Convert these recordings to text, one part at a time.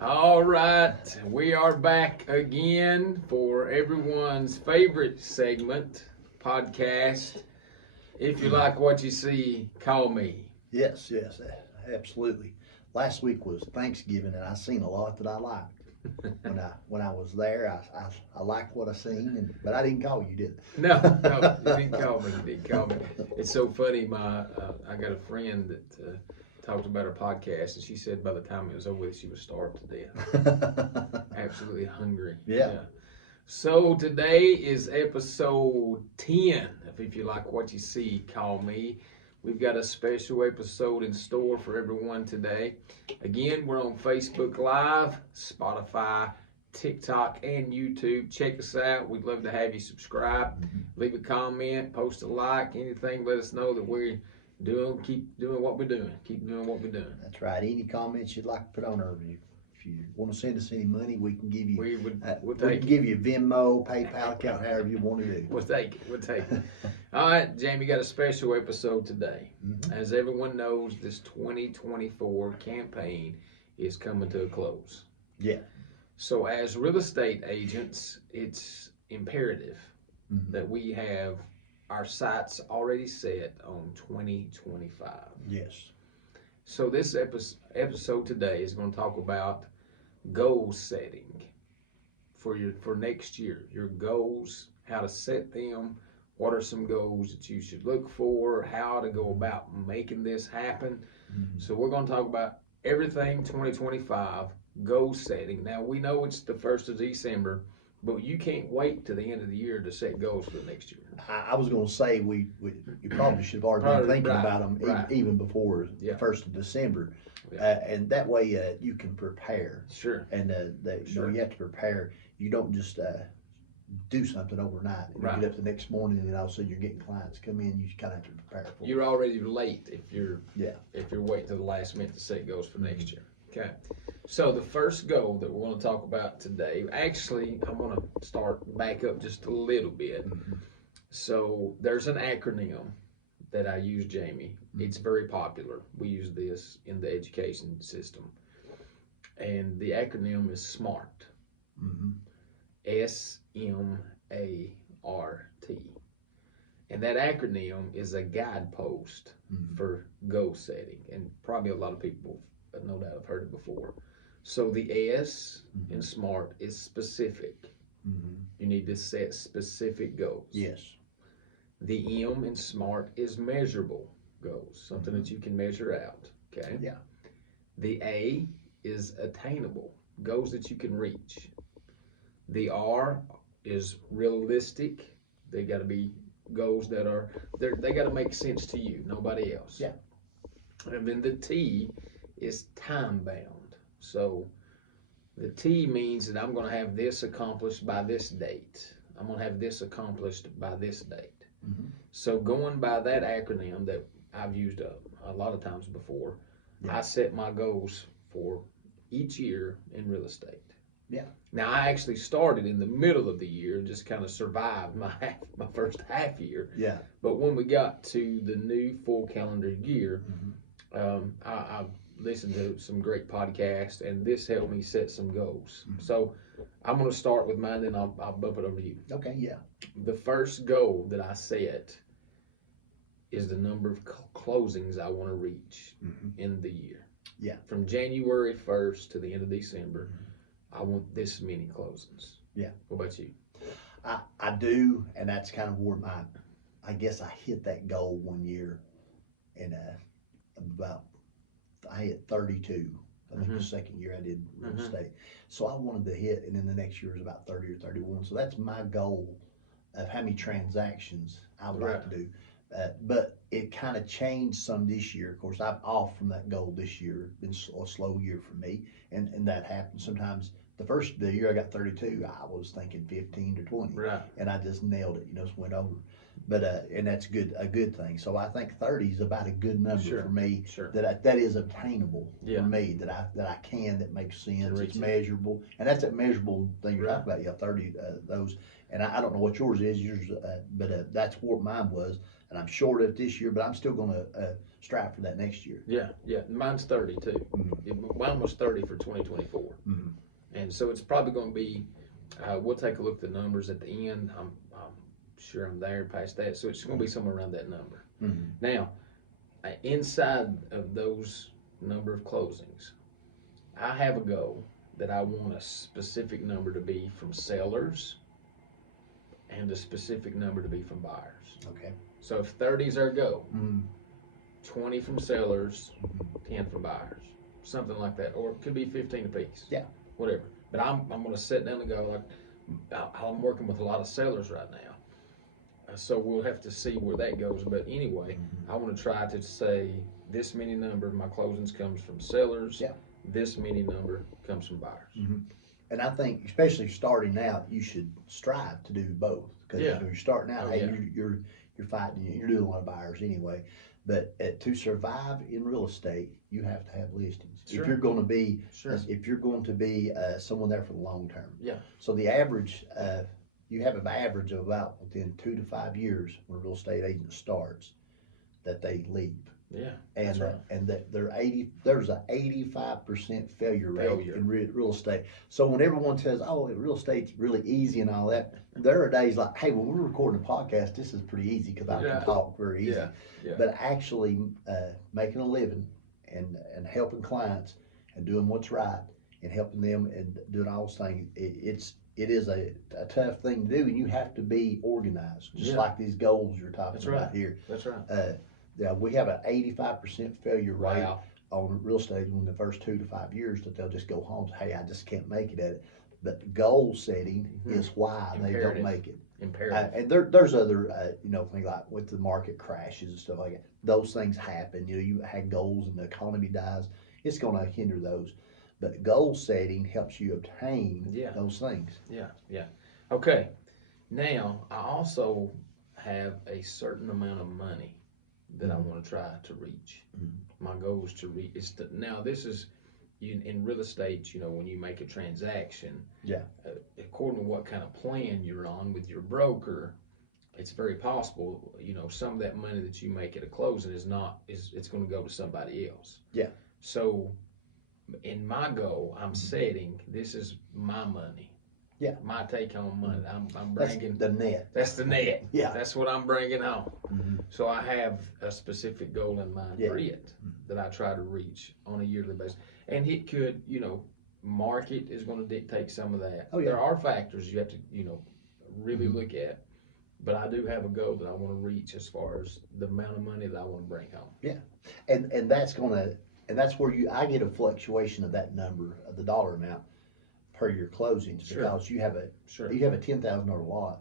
All right, we are back again for everyone's favorite segment, podcast. If you like what you see, call me. Yes, yes, absolutely. Last week was Thanksgiving, and I seen a lot that I liked. When I was there, I liked what I seen, but I didn't call you, did No, no, you I? didn't call me. You didn't call me. It's so funny. I got a friend that talked about her podcast, and she said by the time it was over with, she was starved to death, absolutely hungry. Yeah. Yeah. So today is episode 10 of If You Like What You See, Call Me. We've got a special episode in store for everyone today. Again, we're on Facebook Live, Spotify, TikTok, and YouTube. Check us out. We'd love to have you subscribe, leave a comment, post a like, anything. Let us know that we're keep doing what we're doing. Keep doing what we're doing. That's right. Any comments you'd like to put on there, if you want to send us any money, we can give you. We'll we take can it. give you PayPal account, however you want to do. We'll take it. We'll take it. All right, Jamie, got a special episode today. As everyone knows, this 2024 campaign is coming to a close. Yeah. So, as real estate agents, it's imperative that we have our sights already set on 2025. Yes. So, this episode today is going to talk about goal setting for next year. Your goals, how to set them, what are some goals that you should look for, how to go about making this happen. So we're going to talk about everything 2025 goal setting. Now we know it's the 1st of December, but you can't wait to the end of the year to set goals for the next year. I was going to say you probably should have already been thinking about them even before the 1st of December, and that way you can prepare. Sure. And you have to prepare. You don't just do something overnight. You get up the next morning and all of a sudden you're getting clients come in. You kind of have to prepare for it. You're already late if you're waiting to the last minute to set goals for next year. Okay. So the first goal that we're going to talk about today, actually, I'm going to start back up just a little bit. So there's an acronym that I use, Jamie. It's very popular. We use this in the education system. And the acronym is SMART. S.M.A.R.T. And that acronym is a guidepost for goal setting. And probably a lot of people, no doubt, have heard it before. So the S in SMART is specific. You need to set specific goals. Yes. The M in SMART is measurable goals, something that you can measure out. Okay. Yeah. The A is attainable, goals that you can reach. The R is realistic. They got to be goals that are they got to make sense to you, nobody else. Yeah. And then the T is time bound. So the T means that I'm going to have this accomplished by this date. I'm going to have this accomplished by this date. So going by that acronym that I've used a lot of times before, I set my goals for each year in real estate. Yeah. Now I actually started in the middle of the year, just kind of survived my first half year. Yeah. But when we got to the new full calendar year, I listened to some great podcasts, and this helped me set some goals. So I'm going to start with mine, then I'll bump it over to you. Okay. Yeah. The first goal that I set is the number of closings I want to reach in the year. Yeah. From January 1st to the end of December, I want this many closings. Yeah. What about you? I do, and that's kind of where I guess I hit that goal one year, and I hit 32. I think the second year I did real estate. So I wanted to hit, and then the next year was about 30 or 31. So that's my goal of how many transactions I would like to do. But it kind of changed some this year. Of course, I'm off from that goal this year. It's been a slow year for me, and that happens sometimes. The year I got 32, I was thinking 15 to 20, and I just nailed it. Just went over. But and that's a good thing. So I think 30 is about a good number for me. That is obtainable for me. That makes sense. It's measurable, and that's that measurable thing you're talking about. Yeah, 30 those. And I don't know what yours is. But that's what mine was. And I'm short of it this year, but I'm still going to strive for that next year. Yeah, yeah. Mine's 30 too. Mine was 30 for 2024. And so it's probably going to be, we'll take a look at the numbers at the end. I'm sure I'm there past that. So it's going to be somewhere around that number. Now, inside of those number of closings, I have a goal that I want a specific number to be from sellers and a specific number to be from buyers. Okay. So if 30 is our goal, 20 from sellers, 10 from buyers, something like that, or it could be 15 apiece. Yeah. Whatever. But I'm going to sit down and go, like, I'm working with a lot of sellers right now. So we'll have to see where that goes. But anyway, I want to try to say this many number of my closings comes from sellers. Yeah. This many number comes from buyers. And I think, especially starting out, you should strive to do both. Because you're starting out, you're fighting, you're doing a lot of buyers anyway. But to survive in real estate, you have to have listings. Sure. If you're going to be, Sure. someone there for the long term. Yeah. So the average, you have an average of about within 2 to 5 years when a real estate agent starts, that they leave. Yeah. And that's right. and that there's a 85% failure rate in real estate. So when everyone says, "Oh, real estate's really easy" and all that, there are days like, "Hey, when we're recording a podcast, this is pretty easy because I can talk very easy." Yeah. But actually making a living and helping clients and doing what's right and helping them and doing all those things, it is a tough thing to do, and you have to be organized, just like these goals you're talking about here. That's right. Yeah, we have an 85% failure rate on real estate in the first 2 to 5 years, that they'll just go home and say, "Hey, I just can't make it at it." But goal setting is why they don't make it. Imperative. And there's other, things like with the market crashes and stuff like that. Those things happen. You had goals and the economy dies. It's going to hinder those. But goal setting helps you obtain those things. Yeah. Okay. Now, I also have a certain amount of money that I want to try to reach. My goal is to reach. Now, this is in real estate. When you make a transaction, according to what kind of plan you're on with your broker, it's very possible. Some of that money that you make at a closing it's going to go to somebody else. Yeah. So, in my goal, I'm setting this is my money. Yeah. My take home money. I'm bringing the net. That's the net. Yeah. That's what I'm bringing home. So I have a specific goal in mind for it that I try to reach on a yearly basis. And it could, market is going to dictate some of that. Oh, yeah. There are factors you have to, really look at. But I do have a goal that I want to reach as far as the amount of money that I want to bring home. Yeah. And that's where I get a fluctuation of that number, of the dollar amount per your closings, because you have a $10,000 lot,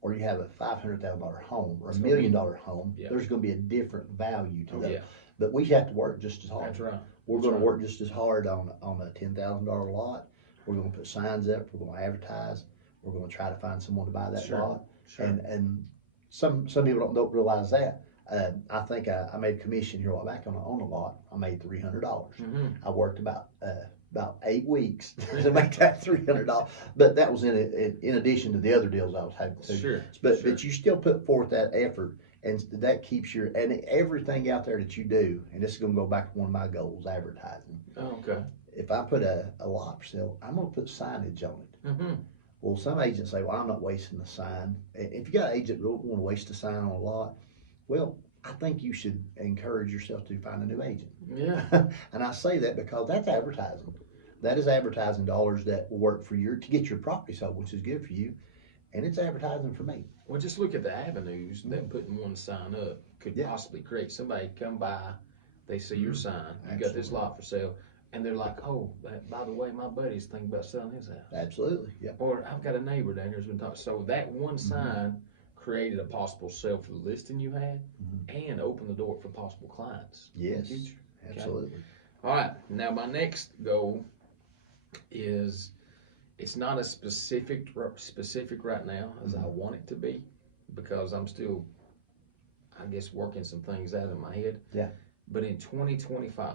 or you have a $500,000 home, or $1 million home. There's going to be a different value to that. But we have to work just as hard. That's right. We're going to work just as hard on a $10,000 lot. We're going to put signs up. We're going to advertise. We're going to try to find someone to buy that lot. And some people don't realize that. I think I made a commission here a while back on a lot. I made $300. I worked about 8 weeks to make that $300. But that was in addition to the other deals I was having to. But you still put forth that effort, and that keeps and everything out there that you do. And this is going to go back to one of my goals, advertising. Oh, okay. If I put a lot for sale, I'm going to put signage on it. Well, some agents say, "Well, I'm not wasting the sign." If you got an agent that don't want to waste a sign on a lot, well, I think you should encourage yourself to find a new agent. Yeah. And I say that because that's advertising. That is advertising dollars that will work for to get your property sold, which is good for you. And it's advertising for me. Well, just look at the avenues that putting one sign up could possibly create. Somebody come by, they see your sign, you got this lot for sale, and they're like, "Oh, by the way, my buddy's thinking about selling his house." Absolutely, yeah. Or I've got a neighbor down here who's been talking. So that one sign created a possible sale for the listing you had, and opened the door for possible clients in the future. Absolutely. All right, now my next goal is, it's not as specific right now as I want it to be, because I'm still, I guess, working some things out in my head. Yeah. But in 2025,